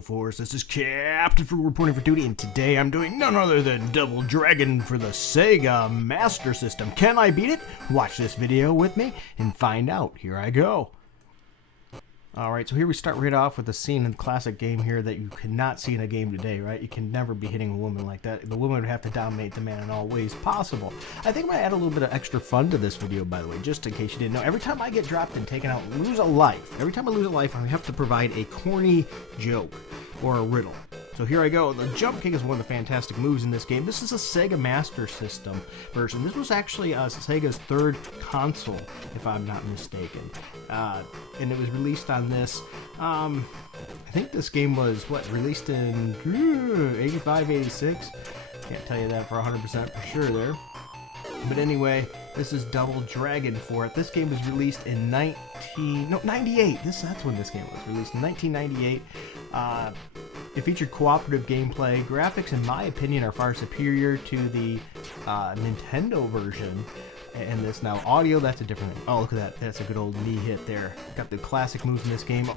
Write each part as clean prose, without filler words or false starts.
Special Force. This is Captain Fruit reporting for duty, and today I'm doing none other than Double Dragon for the Sega Master System. Can I beat it? Watch this video with me and find out. Here I go. Alright, so here we start right off with a scene in the classic game here that you cannot see in a game today, right? You can never be hitting a woman like that. The woman would have to dominate the man in all ways possible. I think I'm going to add a little bit of extra fun to this video, by the way, just in case you didn't know. Every time I get dropped and taken out, lose a life. Every time I lose a life, I have to provide a corny joke or a riddle. So here I go. The jump kick is one of the fantastic moves in this game. This is a Sega Master System version. This was actually Sega's third console, if I'm not mistaken. And it was released on this. I think this game was, released in 85, 86? Can't tell you that for 100% for sure there. But anyway, this is Double Dragon for it. This game was released in 98. That's when this game was released, in 1998. It featured cooperative gameplay. Graphics, in my opinion, are far superior to the Nintendo version. And this now audio, that's a different thing. Oh, look at that. That's a good old knee hit there. Got the classic moves in this game.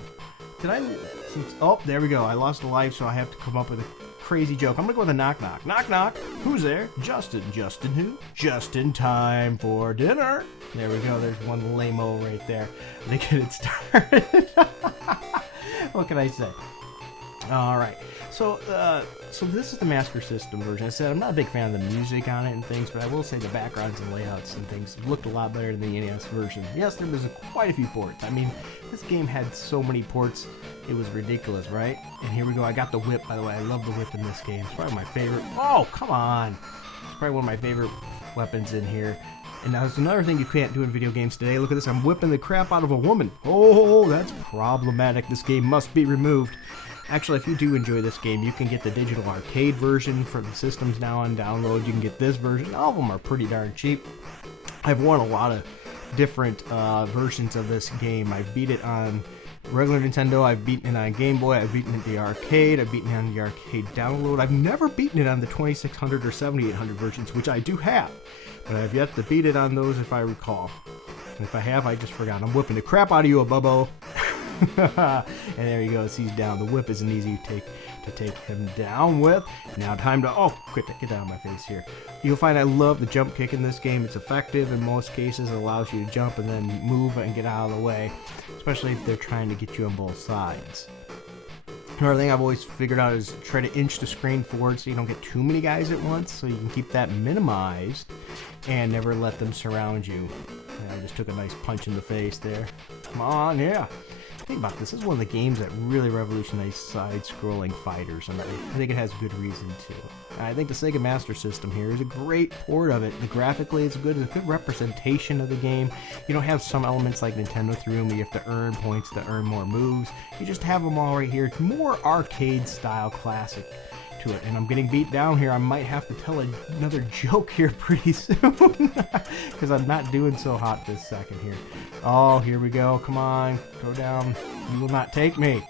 Oh, there we go. I lost a life, so I have to come up with a crazy joke. I'm going to go with a knock knock. Knock knock. Who's there? Justin. Justin who? Just in time for dinner. There we go. There's one lame-o right there. They get it started. What can I say? All right, so this is the Master System version. I said I'm not a big fan of the music on it and things, but I will say the backgrounds and layouts and things looked a lot better than the NES version. Yes, there was quite a few ports. I mean, this game had so many ports, it was ridiculous, right? And here we go. I got the whip, by the way. I love the whip in this game. It's probably my favorite. Oh, come on! It's probably one of my favorite weapons in here. And now there's another thing you can't do in video games today. Look at this. I'm whipping the crap out of a woman. Oh, that's problematic. This game must be removed. Actually, if you do enjoy this game, you can get the digital arcade version for the systems now on download. You can get this version. All of them are pretty darn cheap. I've won a lot of different versions of this game. I've beat it on regular Nintendo. I've beaten it on Game Boy. I've beaten it at the arcade. I've beaten it on the arcade download. I've never beaten it on the 2600 or 7800 versions, which I do have. But I've yet to beat it on those if I recall. And if I have, I just forgot. I'm whipping the crap out of you, a bubbo. And there he goes. He's down. The whip isn't easy to take him down with. Now time to... Oh, quick, get down on my face here. You'll find I love the jump kick in this game. It's effective in most cases. It allows you to jump and then move and get out of the way, especially if they're trying to get you on both sides. Another thing I've always figured out is try to inch the screen forward so you don't get too many guys at once, so you can keep that minimized and never let them surround you. And I just took a nice punch in the face there. Come on, yeah. Think about this. This is one of the games that really revolutionized side-scrolling fighters, and I think it has good reason to. I think the Sega Master System here is a great port of it. Graphically, it's good. It's a good representation of the game. You don't have some elements like Nintendo 3 where you have to earn points to earn more moves. You just have them all right here. It's more arcade-style classic to it. And I'm getting beat down here. I might have to tell another joke here pretty soon because I'm not doing so hot this second here. Oh, here we go. Come on, go down. You will not take me,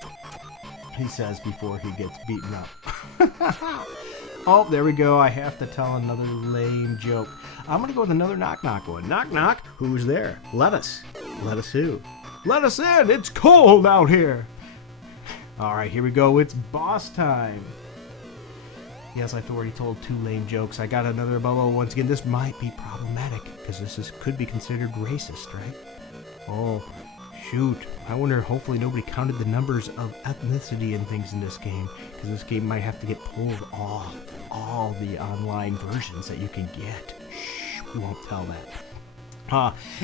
he says before he gets beaten up. Oh, there we go. I have to tell another lame joke. I'm gonna go with another knock knock one. Knock knock. Who's there? Let us. Let us who? Let us in. It's cold out here. All right, here we go. It's boss time. Yes, I've already told two lame jokes. I got another bubble. Once again, this might be problematic because could be considered racist, right? Oh, shoot. I wonder, hopefully nobody counted the numbers of ethnicity and things in this game, because this game might have to get pulled off all the online versions that you can get. Shh, we won't tell that.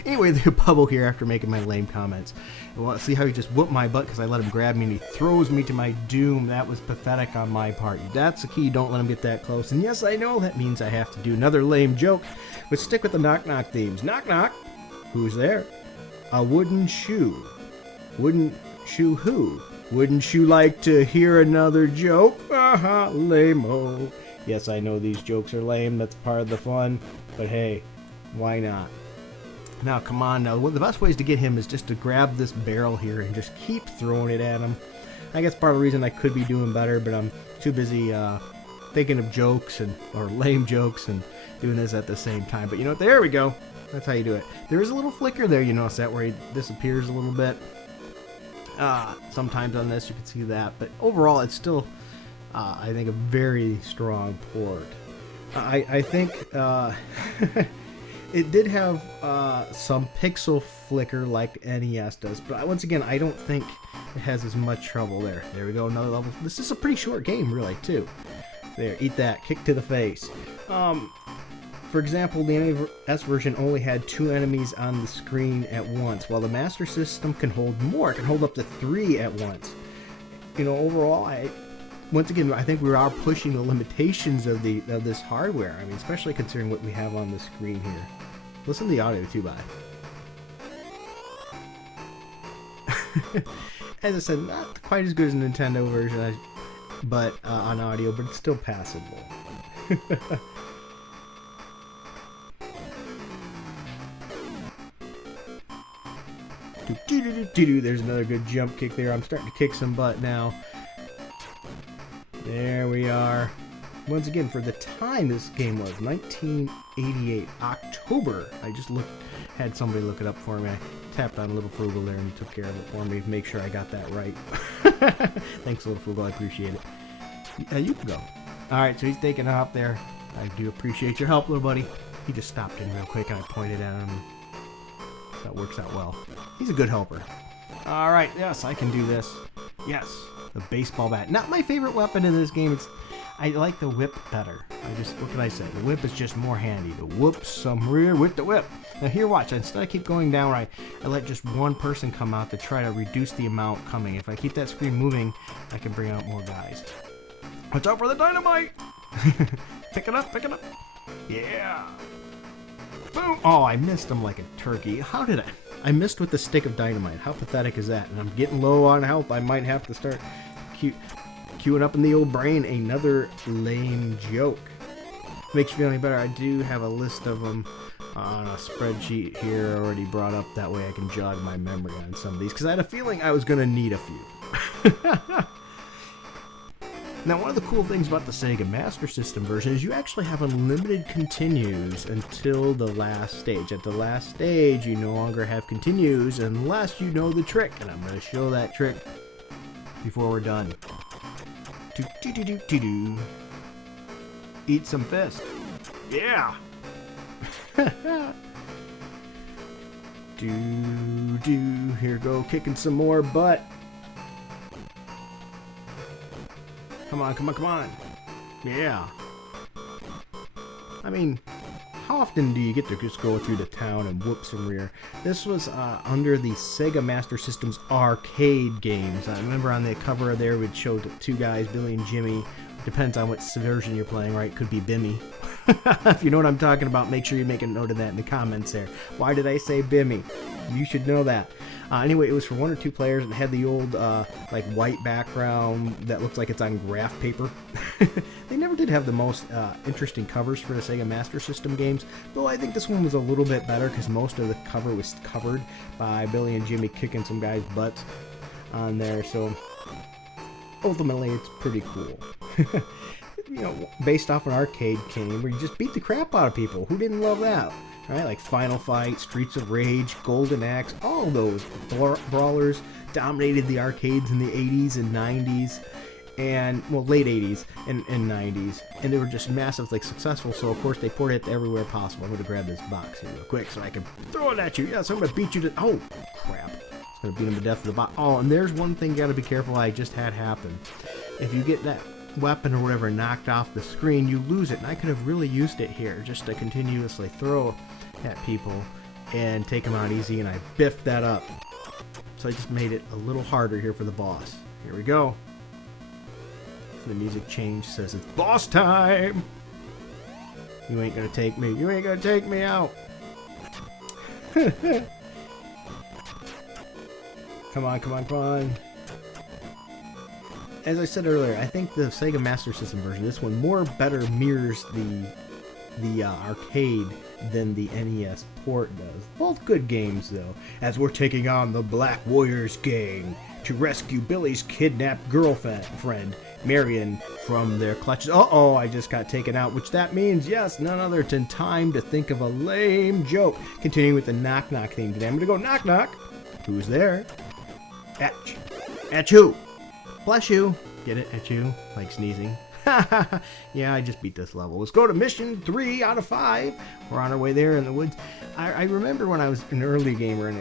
Anyway, the bubble here after making my lame comments. Well, see how he just whooped my butt because I let him grab me and he throws me to my doom. That was pathetic on my part. That's the key. Don't let him get that close. And yes, I know that means I have to do another lame joke, but stick with the knock knock themes. Knock knock. Who's there? A wooden shoe. Wooden shoe who? Wouldn't you like to hear another joke? Haha, lame-o. Yes, I know these jokes are lame. That's part of the fun. But hey, why not? Now, come on now. Well, the best ways to get him is just to grab this barrel here and just keep throwing it at him. I guess part of the reason I could be doing better, but I'm too busy thinking of jokes or lame jokes and doing this at the same time. But you know what? There we go. That's how you do it. There is a little flicker there. You notice that where he disappears a little bit. sometimes on this, you can see that. But overall, it's still, I think, a very strong port. I think it did have some pixel flicker like NES does, but once again, I don't think it has as much trouble there. There we go, another level. This is a pretty short game, really, too. There, eat that, kick to the face. For example, the NES version only had 2 enemies on the screen at once, while the Master System can hold more. It can hold up to 3 at once. You know, overall, once again, I think we are pushing the limitations of this hardware. I mean, especially considering what we have on the screen here. Listen to the audio too, bye. As I said, not quite as good as the Nintendo version, but on audio, but it's still passable. There's another good jump kick there. I'm starting to kick some butt now. There we are. Once again, for the time this game was, 1988, October. I just had somebody look it up for me. I tapped on Little Frugal there and he took care of it for me to make sure I got that right. Thanks, Little Frugal. I appreciate it. You can go. Alright, so he's taking a hop there. I do appreciate your help, little buddy. He just stopped in real quick and I pointed at him. That works out well. He's a good helper. Alright, yes, I can do this. Yes, the baseball bat. Not my favorite weapon in this game. I like the whip better. What can I say? The whip is just more handy. To whoop some rear with the whip. Now here, watch. Instead of keep going down, I let just one person come out to try to reduce the amount coming. If I keep that screen moving, I can bring out more guys. Watch out for the dynamite! Pick it up, pick it up. Yeah. Boom! Oh, I missed him like a turkey. How did I? I missed with the stick of dynamite. How pathetic is that? And I'm getting low on health. I might have to start queuing up in the old brain another lame joke. Makes you feel any better. I do have a list of them on a spreadsheet here already brought up. That way I can jog my memory on some of these. Because I had a feeling I was going to need a few. Now, one of the cool things about the Sega Master System version is you actually have unlimited continues until the last stage. At the last stage, you no longer have continues unless you know the trick. And I'm going to show that trick before we're done. Eat some fist. Yeah! Here go, kicking some more butt. Come on, come on, come on. Yeah. I mean, how often do you get to just go through the town and whoop some rear? This was under the Sega Master System's arcade games. I remember on the cover there it showed 2 guys, Billy and Jimmy. Depends on what version you're playing, right? Could be Bimmy. If you know what I'm talking about, make sure you make a note of that in the comments there. Why did I say Bimmy? You should know that. Anyway, it was for 1 or 2 players. It had the old like white background that looks like it's on graph paper. They never did have the most interesting covers for the Sega Master System games, though I think this one was a little bit better because most of the cover was covered by Billy and Jimmy kicking some guys' butts on there. So ultimately, it's pretty cool. You know, based off an arcade game where you just beat the crap out of people. Who didn't love that? Right, like Final Fight, Streets of Rage, Golden Axe, all those brawlers dominated the arcades in the 80s and 90s, and, well, late 80s and 90s, and they were just massively successful, so of course they ported it everywhere possible. I'm going to grab this box here real quick so I can throw it at you. Yes, I'm going to beat you to... Oh, crap. I'm going to beat him to death with the box. Oh, and there's one thing you got to be careful I just had happen. If you get that weapon or whatever knocked off the screen, you lose it, and I could have really used it here just to continuously throw at people and take them out easy, and I biffed that up. So I just made it a little harder here for the boss. Here we go. The music change says it's boss time. You ain't gonna take me. You ain't gonna take me out. Come on, come on, come on. As I said earlier, I think the Sega Master System version, this one, better mirrors the arcade than the NES port does. Both good games, though, as we're taking on the Black Warriors gang to rescue Billy's kidnapped girlfriend, Marion, from their clutches. Uh-oh, I just got taken out, which that means, yes, none other than time to think of a lame joke. Continuing with the knock-knock theme today. I'm going to go knock-knock. Who's there? Etch. Achoo! Bless you. Get it? Achoo? Like sneezing. Yeah, I just beat this level. Let's go to mission 3 out of 5. We're on our way there in the woods. I remember when I was an earlier gamer,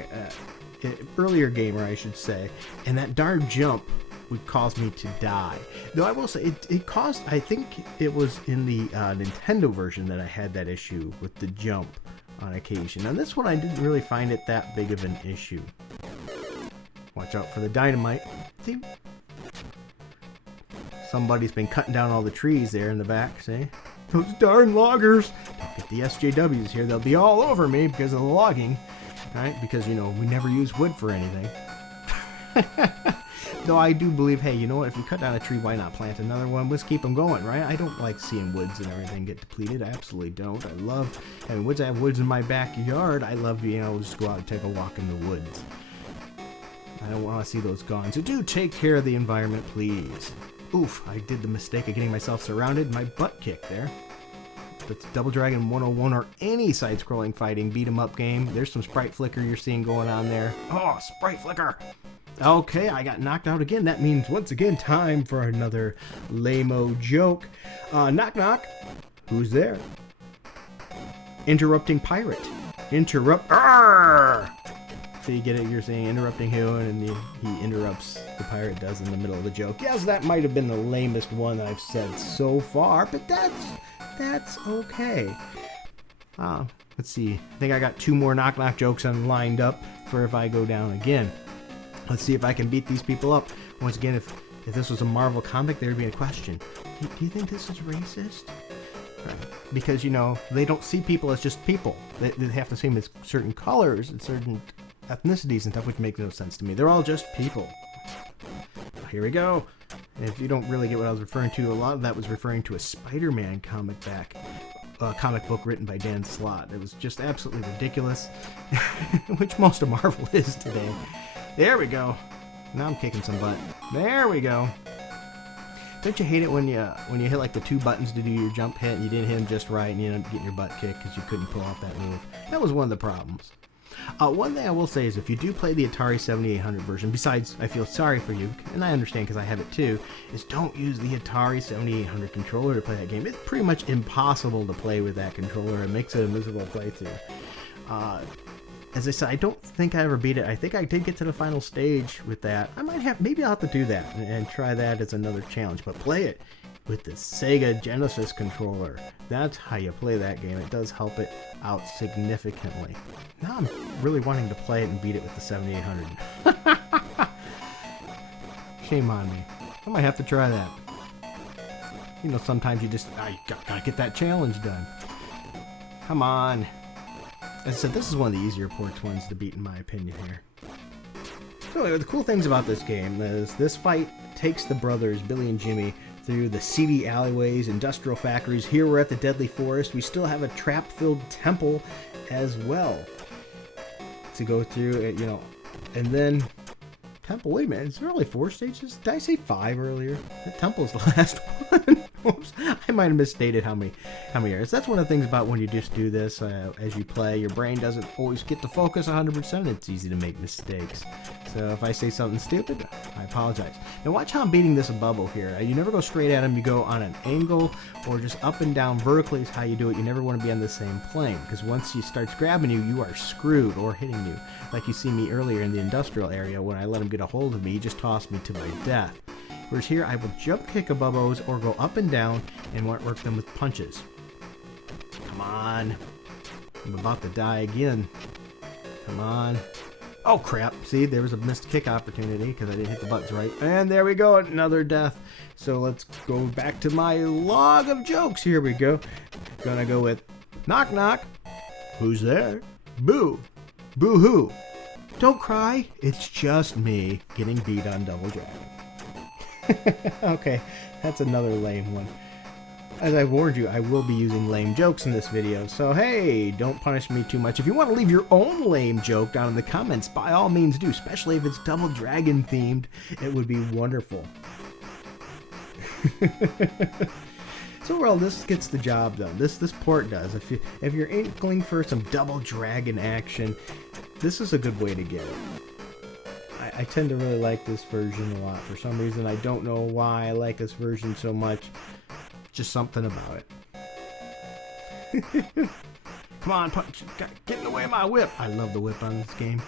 I should say, and that darn jump would cause me to die. Though I will say, it caused, I think it was in the Nintendo version that I had that issue with the jump on occasion. On this one, I didn't really find it that big of an issue. Watch out for the dynamite. See? Somebody's been cutting down all the trees there in the back, see? Those darn loggers! Don't get the SJWs here, they'll be all over me because of the logging. Right? Because, you know, we never use wood for anything. Though I do believe, hey, you know what? If you cut down a tree, why not plant another one? Let's keep them going, right? I don't like seeing woods and everything get depleted. I absolutely don't. I love having woods. I have woods in my backyard. I love being able to just go out and take a walk in the woods. I don't want to see those gone. So do take care of the environment, please. Oof, I did the mistake of getting myself surrounded. My butt kicked there. That's Double Dragon 101 or any side-scrolling fighting beat-em-up game. There's some sprite flicker you're seeing going on there. Oh, sprite flicker! Okay, I got knocked out again. That means, once again, time for another lame-o joke. Knock knock. Who's there? Interrupting pirate. Interrupt. Arrgh! So you get it, you're saying interrupting who, and he interrupts, the pirate does, in the middle of the joke. Yes, that might have been the lamest one I've said so far, but that's okay. Let's see. I think I got 2 more knock knock jokes lined up for if I go down again. Let's see if I can beat these people up. Once again, if this was a Marvel comic, there'd be a question. Do you think this is racist? Because, you know, they don't see people as just people. They have to see them as certain colors and certain ethnicities and stuff, which makes no sense to me. They're all just people. Here we go. And if you don't really get what I was referring to, a lot of that was referring to a Spider-Man comic book written by Dan Slott. It was just absolutely ridiculous, which most of Marvel is today. There we go. Now I'm kicking some butt. There we go. Don't you hate it when you hit like the 2 buttons to do your jump hit and you didn't hit them just right and you ended up getting your butt kicked because you couldn't pull off that move? That was one of the problems. One thing I will say is if you do play the Atari 7800 version, besides I feel sorry for you, and I understand because I have it too, is don't use the Atari 7800 controller to play that game. It's pretty much impossible to play with that controller. It makes it a miserable playthrough. As I said, I don't think I ever beat it. I think I did get to the final stage with that. Maybe I'll have to do that and try that as another challenge, but play it with the Sega Genesis controller. That's how you play that game. It does help it out significantly. Now I'm really wanting to play it and beat it with the 7800. Shame on me. I might have to try that. You know, sometimes you just, gotta get that challenge done. Come on. As I said, this is one of the easier ports ones to beat in my opinion here. So anyway, the cool things about this game is this fight takes the brothers, Billy and Jimmy, through the seedy alleyways, industrial factories. Here we're at the Deadly Forest. We still have a trap-filled temple as well to go through, you know, and then temple. Wait a minute, is there only 4 stages? Did I say 5 earlier? The temple's the last one. Oops, I might have misstated how many areas. That's one of the things about when you just do this as you play. Your brain doesn't always get to focus 100%. It's easy to make mistakes. So if I say something stupid, I apologize. Now watch how I'm beating this bubble here. You never go straight at him. You go on an angle or just up and down vertically is how you do it. You never want to be on the same plane because once he starts grabbing you, you are screwed or hitting you. Like you see me earlier in the industrial area when I let him get a hold of me, he just tossed me to my death. Whereas here, I will jump kick above or go up and down and work them with punches. Come on. I'm about to die again. Come on. Oh, crap. See, there was a missed kick opportunity because I didn't hit the buttons right. And there we go. Another death. So let's go back to my log of jokes. Here we go. Gonna go with knock knock. Who's there? Boo. Boo-hoo. Don't cry. It's just me getting beat on Double Dragon. Okay, that's another lame one. As I warned you, I will be using lame jokes in this video, so hey, don't punish me too much. If you want to leave your own lame joke down in the comments, by all means do, especially if it's Double Dragon themed. It would be wonderful. So overall, this gets the job done. This port does. If you're inkling for some Double Dragon action, this is a good way to get it. I tend to really like this version a lot. For some reason, I don't know why I like this version so much. Just something about it. Come on, punch. Get in the way of my whip. I love the whip on this game.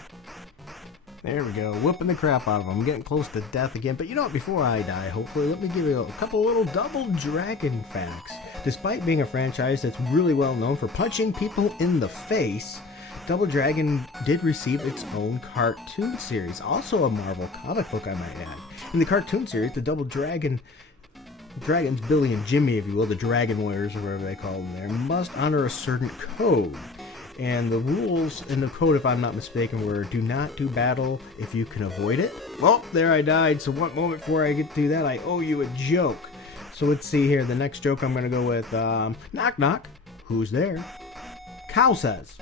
There we go. Whooping the crap out of him. I'm getting close to death again. But you know what? Before I die, hopefully, let me give you a couple little Double Dragon facts. Despite being a franchise that's really well known for punching people in the face, Double Dragon did receive its own cartoon series. Also a Marvel comic book, I might add. In the cartoon series, the Double Dragons, Billy and Jimmy, if you will, the Dragon Warriors or whatever they call them there, must honor a certain code. And the rules in the code, if I'm not mistaken, were do not do battle if you can avoid it. Well, there I died, so one moment before I get to do that, I owe you a joke. So let's see here. The next joke I'm going to go with, knock knock. Who's there? Cow says.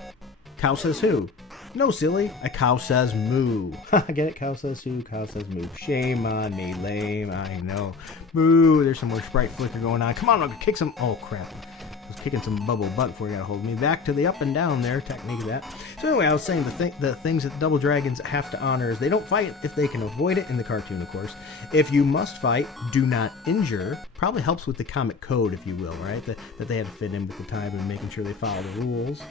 Cow says who? No, silly. A cow says moo. Get it? Cow says who? Cow says moo. Shame on me, lame. I know. Moo. There's some more sprite flicker going on. Come on, I'm going to kick some... Oh, crap. I was kicking some bubble butt before he got a hold of me. Back to the up and down there technique of that. So anyway, I was saying the things that Double Dragons have to honor is they don't fight if they can avoid it in the cartoon, of course. If you must fight, do not injure. Probably helps with the comic code, if you will, right? That they had to fit in with the time and making sure they follow the rules.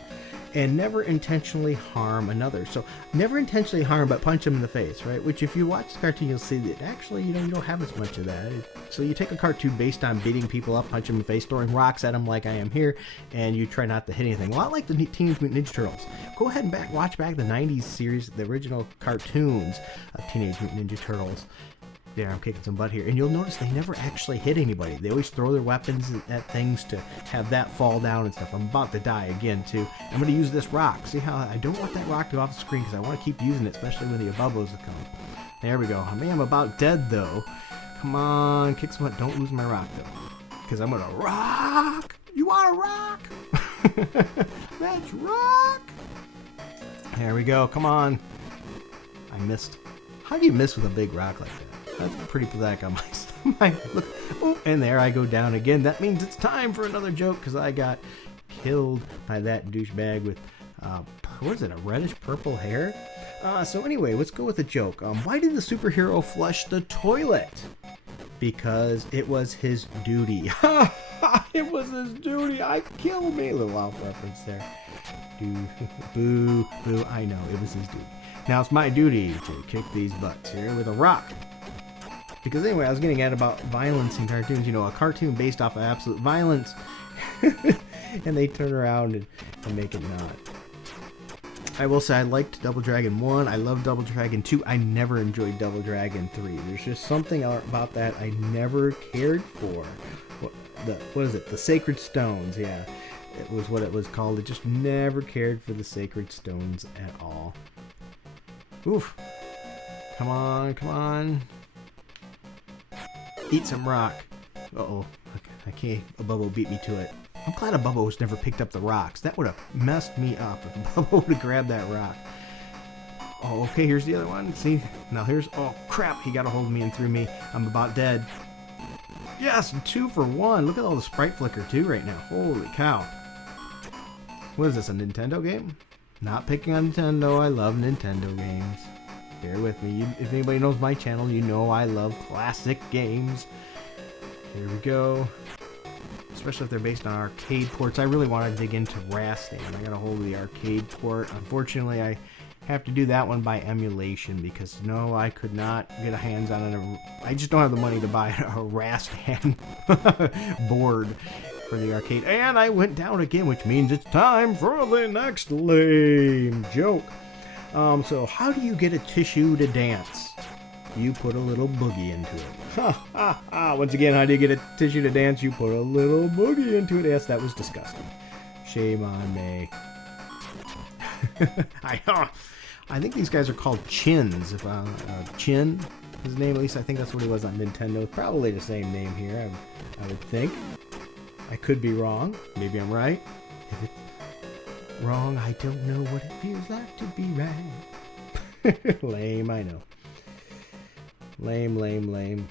And never intentionally harm another. So never intentionally harm, but punch them in the face, right? Which if you watch the cartoon, you'll see that actually, you don't have as much of that. So you take a cartoon based on beating people up, punch them in the face, throwing rocks at them like I am here, and you try not to hit anything. A lot like the Teenage Mutant Ninja Turtles. Go ahead and watch back the 90s series, the original cartoons of Teenage Mutant Ninja Turtles. There, I'm kicking some butt here. And you'll notice they never actually hit anybody. They always throw their weapons at things to have that fall down and stuff. I'm about to die again, too. I'm going to use this rock. See how I don't want that rock to go off the screen because I want to keep using it, especially when the Abubos come. There we go. I mean, I'm about dead, though. Come on, kick some butt. Don't lose my rock, though. Because I'm going to rock. You want to rock? Let's rock. There we go. Come on. I missed. How do you miss with a big rock like that? That's pretty pathetic on my look. Oh, and there I go down again. That means it's time for another joke because I got killed by that douchebag with, what is it, a reddish purple hair? So anyway, let's go with a joke. Why did the superhero flush the toilet? Because it was his duty. It was his duty. Kill me. Little off reference there. Boo, boo. I know, it was his duty. Now it's my duty to kick these butts here with a rock. Because anyway, I was getting at about violence in cartoons. You know, a cartoon based off of absolute violence. And they turn around and make it not. I will say I liked Double Dragon 1. I love Double Dragon 2. I never enjoyed Double Dragon 3. There's just something about that I never cared for. What is it? The Sacred Stones, yeah. It was what it was called. I just never cared for the Sacred Stones at all. Oof. Come on, come on. Eat some rock. Uh-oh. I can't. A Bubbo beat me to it. I'm glad a Bubbo's never picked up the rocks. That would have messed me up if a Bubbo would have grabbed that rock. Oh, okay, here's the other one. See? Now here's... Oh, crap. He got a hold of me and threw me. I'm about dead. Yes, 2 for 1. Look at all the sprite flicker, too, right now. Holy cow. What is this, a Nintendo game? Not picking on Nintendo. I love Nintendo games. Bear with me. If anybody knows my channel, you know I love classic games. Here we go. Especially if they're based on arcade ports. I really want to dig into Rasting. I got a hold of the arcade port. Unfortunately, I have to do that one by emulation because no, I could not get a hands on it. I just don't have the money to buy a Rastan board for the arcade. And I went down again, which means it's time for the next lame joke. So how do you get a tissue to dance? You put a little boogie into it. Ha ha ha! Once again, how do you get a tissue to dance? You put a little boogie into it. Yes, that was disgusting. Shame on me. I think these guys are called Chins. If Chin, his name, at least I think that's what he was on Nintendo. Probably the same name here, I would think. I could be wrong. Maybe I'm right. If it's wrong, I don't know what it feels like to be right. Lame, I know. Lame, lame, lame.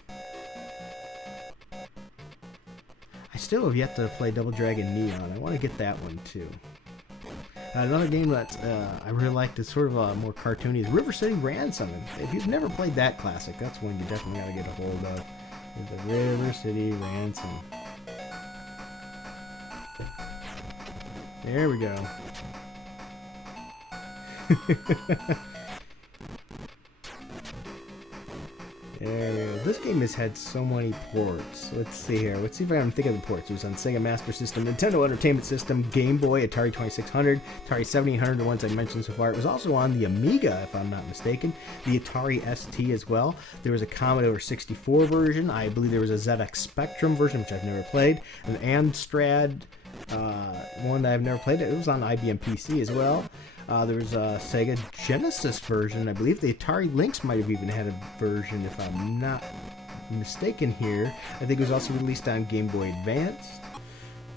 I still have yet to play Double Dragon Neon. I want to get that one too. Another game that I really liked is sort of more cartoony is River City Ransom. If you've never played that classic, that's one you definitely got to get a hold of. The River City Ransom. There we go. There we go. This game has had so many ports. Let's see here. Let's see if I can think of the ports. It was on Sega Master System, Nintendo Entertainment System, Game Boy, Atari 2600, Atari 7800, the ones I mentioned so far. It was also on the Amiga, if I'm not mistaken, the Atari ST as well. There was a Commodore 64 version. I believe there was a ZX Spectrum version, which I've never played. An Amstrad one that I've never played. It was on IBM PC as well. There was a Sega Genesis version. I believe the Atari Lynx might have even had a version, if I'm not mistaken here. I think it was also released on Game Boy Advance.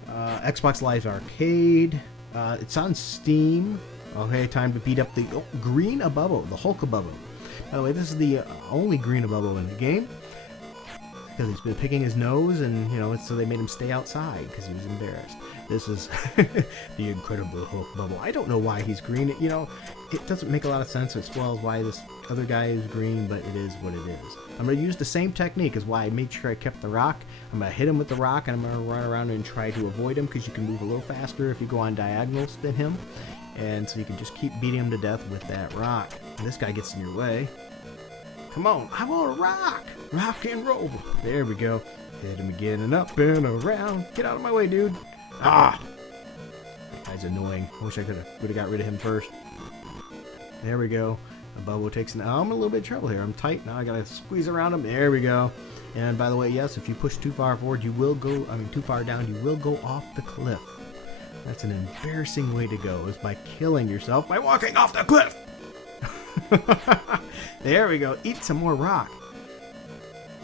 Xbox Live Arcade. It's on Steam. Okay, time to beat up the Green Abubbo, the Hulk Abubbo. By the way, this is the only Green Abubbo in the game, because he's been picking his nose, and so they made him stay outside because he was embarrassed. This is the Incredible Hulk Bubble. I don't know why he's green. It doesn't make a lot of sense as well as why this other guy is green, but it is what it is. I'm going to use the same technique as why I made sure I kept the rock. I'm going to hit him with the rock, and I'm going to run around and try to avoid him, because you can move a little faster if you go on diagonals than him. And so you can just keep beating him to death with that rock. And this guy gets in your way. Come on, I want a rock! Rock and roll! There we go. Hit him again and up and around. Get out of my way, dude! Ah! That guy's annoying. I wish I would have got rid of him first. There we go. Bubbo takes an... I'm in a little bit of trouble here. I'm tight. Now I gotta squeeze around him. There we go. And by the way, yes, if you push too far forward, you will go... too far down, you will go off the cliff. That's an embarrassing way to go, is by killing yourself by walking off the cliff! There we go. Eat some more rock.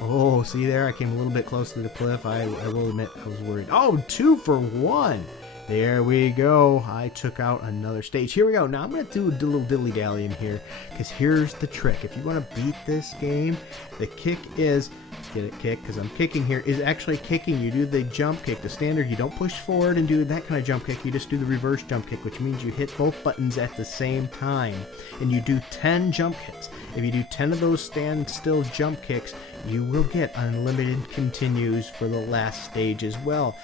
Oh, see there? I came a little bit close to the cliff. I will admit I was worried. Oh, 2 for 1. There we go. I took out another stage. Here we go. Now I'm going to do a little dilly-dally in here, because here's the trick. If you want to beat this game, the kick is... Get it, kick, because I'm kicking here, is actually kicking. You do the jump kick, the standard. You don't push forward and do that kind of jump kick. You just do the reverse jump kick, which means you hit both buttons at the same time. And you do 10 jump kicks. If you do 10 of those stand-still jump kicks, you will get unlimited continues for the last stage as well.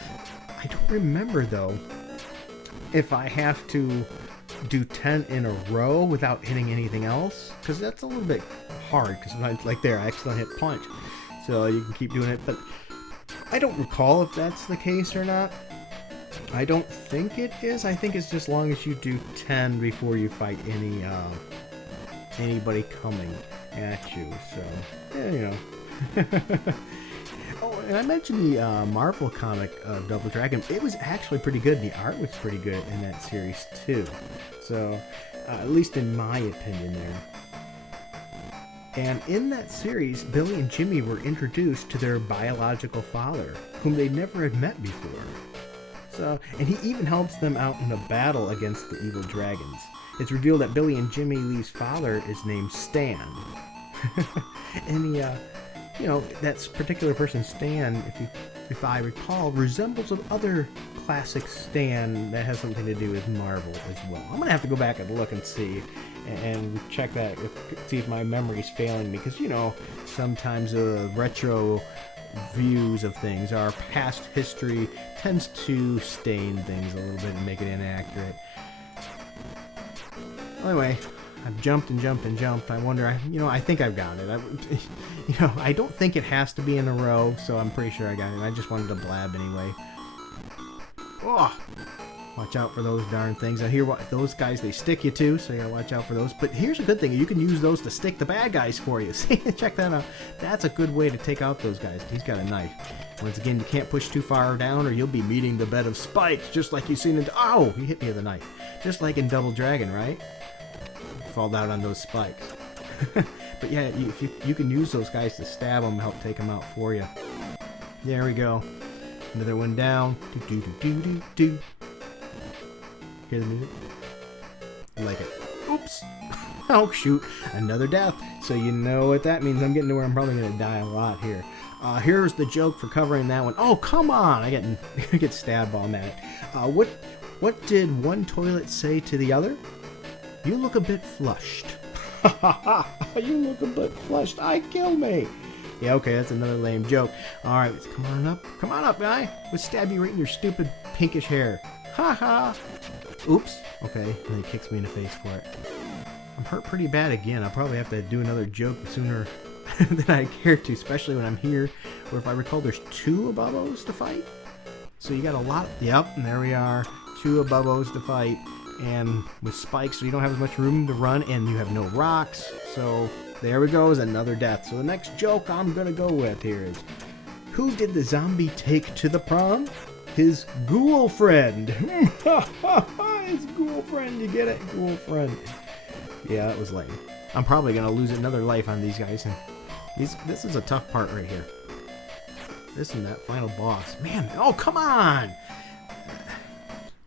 I don't remember, though, if I have to do 10 in a row without hitting anything else, because that's a little bit hard, because like there, I accidentally hit punch. So you can keep doing it, but I don't recall if that's the case or not. I don't think it is. I think it's just as long as you do 10 before you fight anybody coming at you. So, yeah, Oh, and I mentioned the Marvel comic Double Dragon. It was actually pretty good. The art was pretty good in that series too. So, at least in my opinion there. And in that series, Billy and Jimmy were introduced to their biological father, whom they never had met before. So, and he even helps them out in a battle against the evil dragons. It's revealed that Billy and Jimmy Lee's father is named Stan. And that particular person, Stan, if I recall, resembles other classic Stan that has something to do with Marvel as well. I'm gonna have to go back and look and see, and check that, see if my memory's failing me, because sometimes retro views of things, our past history tends to stain things a little bit and make it inaccurate. Anyway, I've jumped and jumped and jumped. I wonder, I think I've got it. I don't think it has to be in a row, so I'm pretty sure I got it. I just wanted to blab anyway. Oh, watch out for those darn things. I hear those guys, they stick you too, so you gotta watch out for those. But here's a good thing. You can use those to stick the bad guys for you. See, check that out. That's a good way to take out those guys. He's got a knife. Once again, you can't push too far down or you'll be meeting the bed of spikes, just like you've seen in... Oh, he hit me with a knife. Just like in Double Dragon, right? Fall down on those spikes. But yeah, you can use those guys to stab them, help take them out for you. There we go. Another one down. Do do do do do do. Hear the music? I like it. Oops. Oh shoot. Another death. So you know what that means. I'm getting to where I'm probably gonna die a lot here. Here's the joke for covering that one. Oh come on! I get stabbed while I'm at it. What did one toilet say to the other? You look a bit flushed. Ha ha ha! You look a bit flushed. Kill me. Yeah, okay, that's another lame joke. Alright, let's come on up. Come on up, guy. Let's stab you right in your stupid pinkish hair. Ha ha! Oops. Okay, and he kicks me in the face for it. I'm hurt pretty bad again. I'll probably have to do another joke sooner than I care to, especially when I'm here, where if I recall there's 2 Abubos to fight. So you got a lot. Yep, and there we are. 2 Abubos to fight. And with spikes, so you don't have as much room to run, and you have no rocks. So there we go, is another death. So the next joke I'm gonna go with here is, who did the zombie take to the prom? His ghoul friend. His ghoul friend, you get it? Ghoul friend. Yeah, that was lame. I'm probably gonna lose another life on these guys. And this is a tough part right here. This and that final boss. Man, oh come on!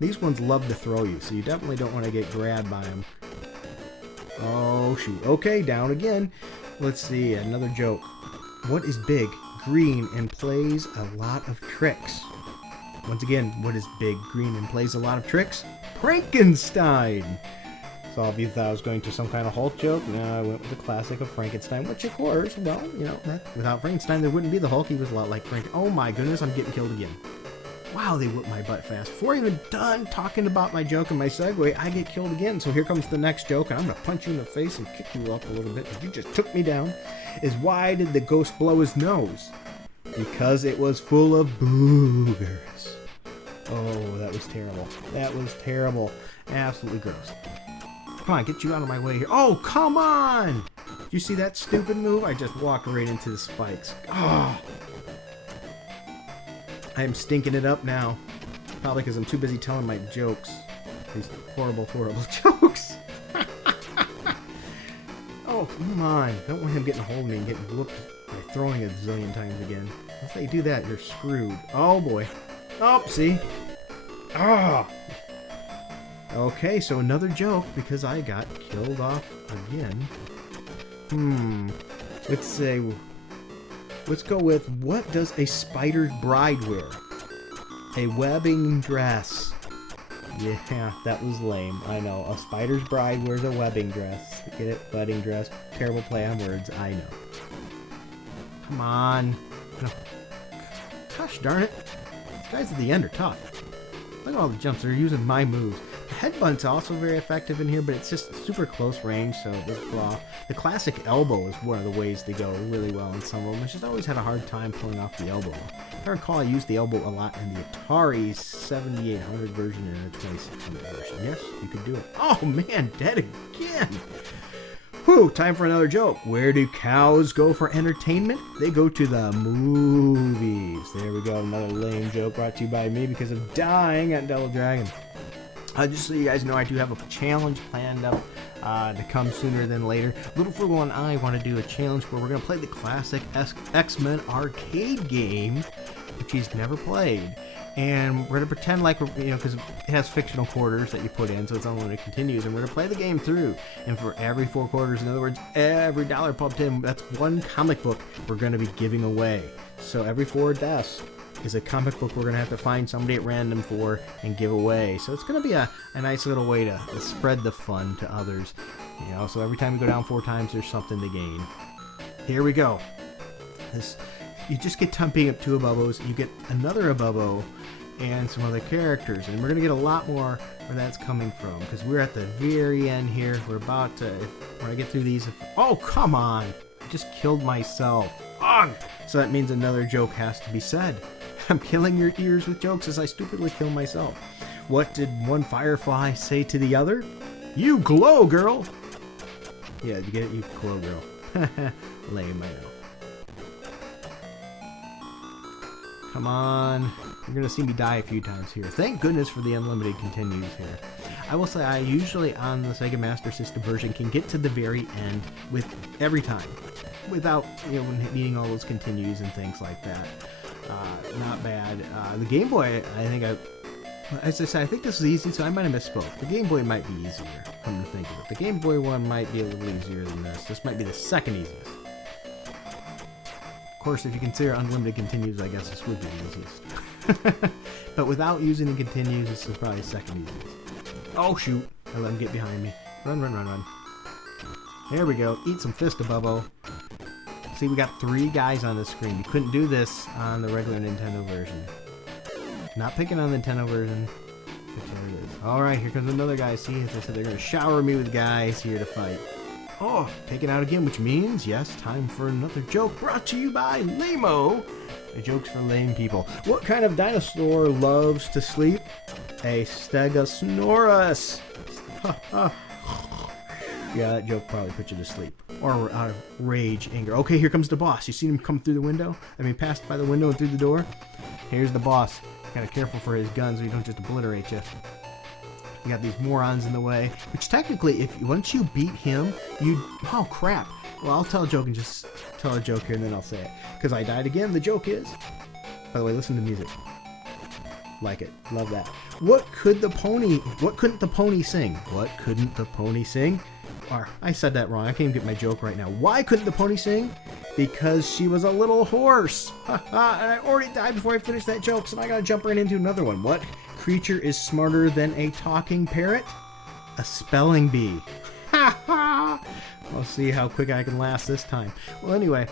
These ones love to throw you, so you definitely don't want to get grabbed by them. Oh, shoot. Okay, down again. Let's see, another joke. What is big, green, and plays a lot of tricks? Once again, what is big, green, and plays a lot of tricks? Frankenstein! So if you thought I was going to some kind of Hulk joke, no, I went with the classic of Frankenstein, which of course, well, you know, without Frankenstein there wouldn't be the Hulk. He was a lot like Frank. Oh my goodness, I'm getting killed again. Wow, they whipped my butt fast. Before I'm even done talking about my joke and my segue, I get killed again. So here comes the next joke, and I'm going to punch you in the face and kick you up a little bit because you just took me down. Is why did the ghost blow his nose? Because it was full of boogers. Oh, that was terrible. That was terrible. Absolutely gross. Come on, get you out of my way here. Oh, come on! Did you see that stupid move? I just walked right into the spikes. Oh! I am stinking it up now. Probably because I'm too busy telling my jokes. These horrible, horrible jokes. Oh, come on. Don't want him getting a hold of me and getting whooped by throwing it a zillion times again. If they do that, you're screwed. Oh, boy. Oh, see? Ah! Okay, so another joke because I got killed off again. Let's say... Let's go with, what does a spider's bride wear? A webbing dress. Yeah, that was lame. I know. A spider's bride wears a webbing dress. Get it? Wedding dress. Terrible play on words. I know. Come on. No. Gosh darn it. These guys at the end are tough. Look at all the jumps. They're using my moves. The headbutt's also very effective in here, but it's just super close range, so it doesn't draw. The classic elbow is one of the ways to go really well in some of them. It's just always had a hard time pulling off the elbow. If I recall, I used the elbow a lot in the Atari 7800 version and the 2600 version. Yes, you could do it. Oh man, dead again! Whew, time for another joke. Where do cows go for entertainment? They go to the movies. There we go, another lame joke brought to you by me because of dying at Double Dragon. Just so you guys know, I do have a challenge planned up to come sooner than later. Little Frugal and I want to do a challenge where we're going to play the classic X-Men arcade game, which he's never played. And we're going to pretend like we're, you know, because it has fictional quarters that you put in, so it's unlimited continues. And we're going to play the game through. And for every 4 quarters, in other words, every dollar pumped in, that's 1 comic book we're going to be giving away. So every 4 deaths is a comic book we're going to have to find somebody at random for and give away. So it's going to be a nice little way to spread the fun to others. You know, so every time you go down 4 times, there's something to gain. Here we go. You just get done being up 2 Abubos, you get another Abubo and some other characters. And we're going to get a lot more where that's coming from, because we're at the very end here. We're about to, when I get through these, oh, come on. I just killed myself. Ugh! So that means another joke has to be said. I'm killing your ears with jokes as I stupidly kill myself. What did one firefly say to the other? You glow, girl! Yeah, you get it? You glow, girl. Lame, I know. Come on. You're going to see me die a few times here. Thank goodness for the unlimited continues here. I will say I usually on the Sega Master System version can get to the very end with every time without, you know, needing all those continues and things like that. Not bad. The Game Boy, as I said, I think this is easy, so I might have misspoke. The Game Boy might be easier, come to think of it. The Game Boy one might be a little easier than this. This might be the second easiest. Of course, if you consider unlimited continues, I guess this would be the easiest. But without using the continues, this is probably the second easiest. Oh shoot! I let him get behind me. Run, run, run, run. There we go. Eat some Fist-a-Bubbo. See, we got 3 guys on the screen. You couldn't do this on the regular Nintendo version. Not picking on the Nintendo version. Alright, here comes another guy. See, as I said, they're going to shower me with guys here to fight. Oh, taken out again, which means, yes, time for another joke brought to you by Lamo. The joke's for lame people. What kind of dinosaur loves to sleep? A Stegosaurus. Yeah, that joke probably put you to sleep. Or out of rage, anger. Okay, here comes the boss. You seen him come through the window? Past by the window and through the door? Here's the boss. Kind of careful for his guns so he don't just obliterate you. You got these morons in the way. Which technically, if once you beat him, you... Oh, crap. Well, I'll tell a joke and just tell a joke here and then I'll say it. Because I died again. The joke is... By the way, listen to music. Like it. Love that. What couldn't the pony sing? What couldn't the pony sing? Or, I said that wrong. I can't even get my joke right now. Why couldn't the pony sing? Because she was a little horse. And I already died before I finished that joke, so now I gotta jump right into another one. What creature is smarter than a talking parrot? A spelling bee. Ha ha! We'll see how quick I can last this time. Well, anyway,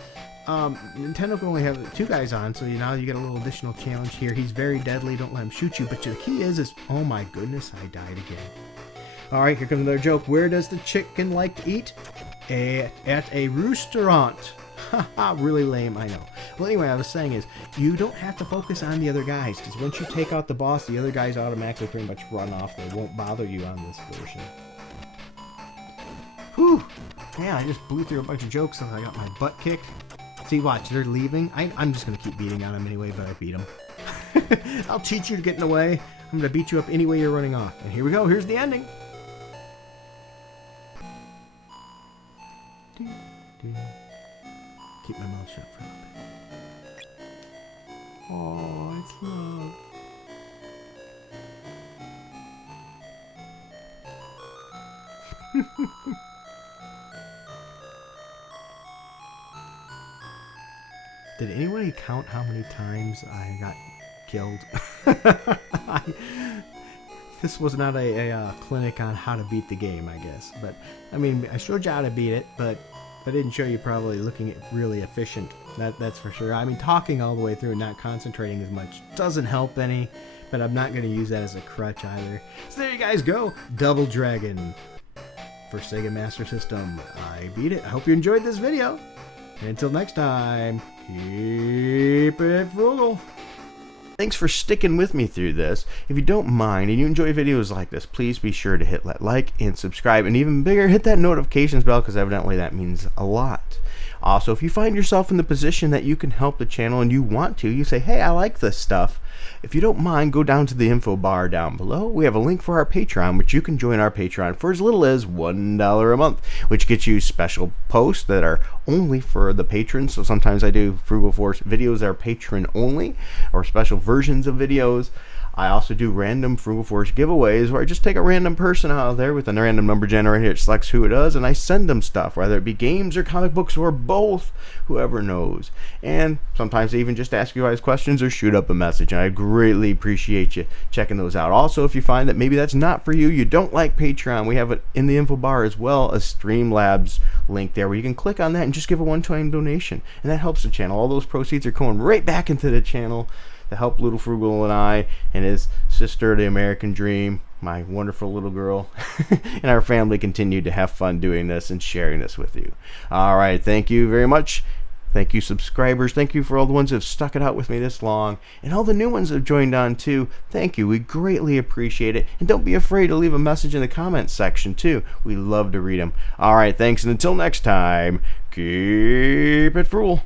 Nintendo can only have 2 guys on, so now you get a little additional challenge here. He's very deadly. Don't let him shoot you. But the key is oh my goodness, I died again. Alright, here comes another joke. Where does the chicken like to eat? At a restaurant. Haha, really lame, I know. Well, anyway, I was saying is, you don't have to focus on the other guys, because once you take out the boss, the other guys automatically pretty much run off. They won't bother you on this version. Whew! Yeah, I just blew through a bunch of jokes since I got my butt kicked. See, watch, they're leaving. I'm just going to keep beating on them anyway, but I beat them. I'll teach you to get in the way. I'm going to beat you up any way you're running off. And here we go, here's the ending. Keep my mouth shut for a bit. Oh, it's love. Did anybody count how many times I got killed? This was not a clinic on how to beat the game, I guess. But, I showed you how to beat it, but I didn't show you probably looking at really efficient. That's for sure. Talking all the way through and not concentrating as much doesn't help any, but I'm not going to use that as a crutch either. So there you guys go. Double Dragon for Sega Master System. I beat it. I hope you enjoyed this video. And until next time, keep it frugal. Thanks for sticking with me through this. If you don't mind and you enjoy videos like this, please be sure to hit that like and subscribe, and even bigger, hit that notifications bell, because evidently that means a lot. Also, if you find yourself in the position that you can help the channel and you want to, you say, hey, I like this stuff. If you don't mind, go down to the info bar down below. We have a link for our Patreon, which you can join our Patreon for as little as $1 a month, which gets you special posts that are only for the patrons. So sometimes I do Frugal Force videos that are patron only, or special versions of videos. I also do random Frugal Force giveaways where I just take a random person out there with a random number generator. It selects who it does, and I send them stuff, whether it be games or comic books or both, whoever knows. And sometimes I even just ask you guys questions or shoot up a message, and I greatly appreciate you checking those out. Also, if you find that maybe that's not for you, you don't like Patreon, we have it in the info bar as well, a Streamlabs link there where you can click on that and just give a one-time donation, and that helps the channel. All those proceeds are going right back into the channel to help Little Frugal and I and his sister, the American Dream, my wonderful little girl, and our family continue to have fun doing this and sharing this with you. Alright, thank you very much. Thank you, subscribers. Thank you for all the ones that have stuck it out with me this long, and all the new ones that have joined on too. Thank you. We greatly appreciate it, and don't be afraid to leave a message in the comments section too. We love to read them. Alright, thanks, and until next time, keep it frugal.